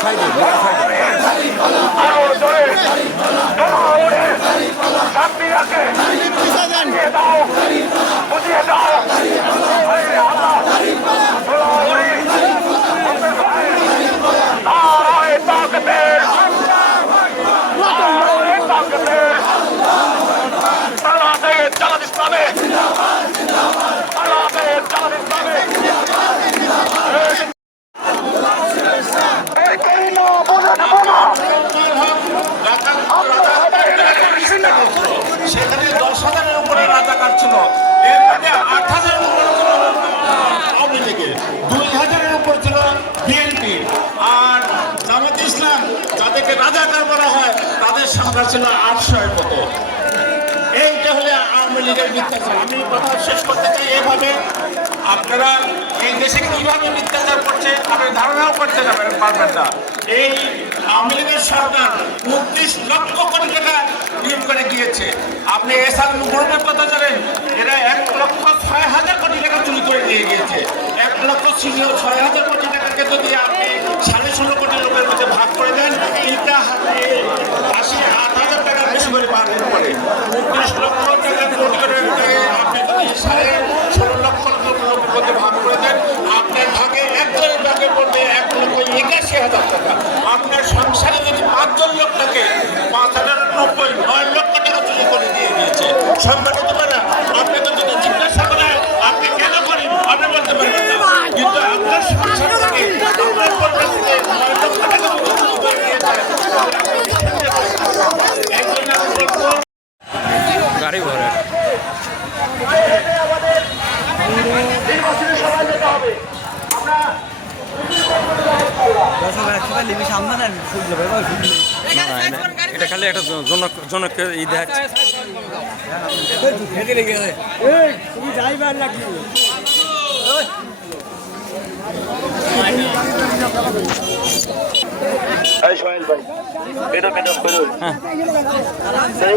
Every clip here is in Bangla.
সাইডে সাইডে দরকার ছিল আটশোর মতো। এইটা হলে আওয়ামী লীগের মিথ্যাচার। আমি কথা শেষ করতে চাই এভাবে। আপনারা এই দেশে কীভাবে মিথ্যাচার করছে আপনি ধারণাও করতে যাবেন, পারবেন না। এই আওয়ামী লীগের সরকার উনত্রিশ লক্ষ কোটি টাকা নিয়োগ করে দিয়েছে আপনি এসআর গ্রুপের কথা জানেন, এরা এক লক্ষ ছয় হাজার কোটি টাকা চুরি করে নিয়ে গিয়েছে। এক লক্ষ ছয় হাজার কোটি টাকাকে যদি আপনি সাড়ে ষোলো কোটি লোকের মধ্যে ভাগ করে দেন এটা হাতে আশি আট হাজার টাকা বেশি করে পার হতে পারে উনত্রিশ লক্ষ টাকা কোটি করে আপনি যদি সাড়ে ষোলো লক্ষ মধ্যে ভাগ করে দেন আপনার ভাগে একজন ভাগে পড়বে এক লক্ষ একাশি হাজার টাকা। আপনার সংসারে যদি পাঁচজন লোক থাকে, পাঁচ হাজার নব্বই, নয় লক্ষ টাকা চুরি করে দিয়ে দিয়েছে। আপনাকে যদি জিজ্ঞাসা করে আপনি কেন করেন, আপনি গাড়ি ভরে না, না, এটা- এটা খালি একটা জন- জনক জনককে ই দেখাচ্ছে। এই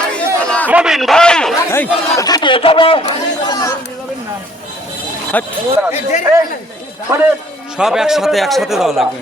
ভাই। সব একসাথে একসাথে দেওয়া লাগবে।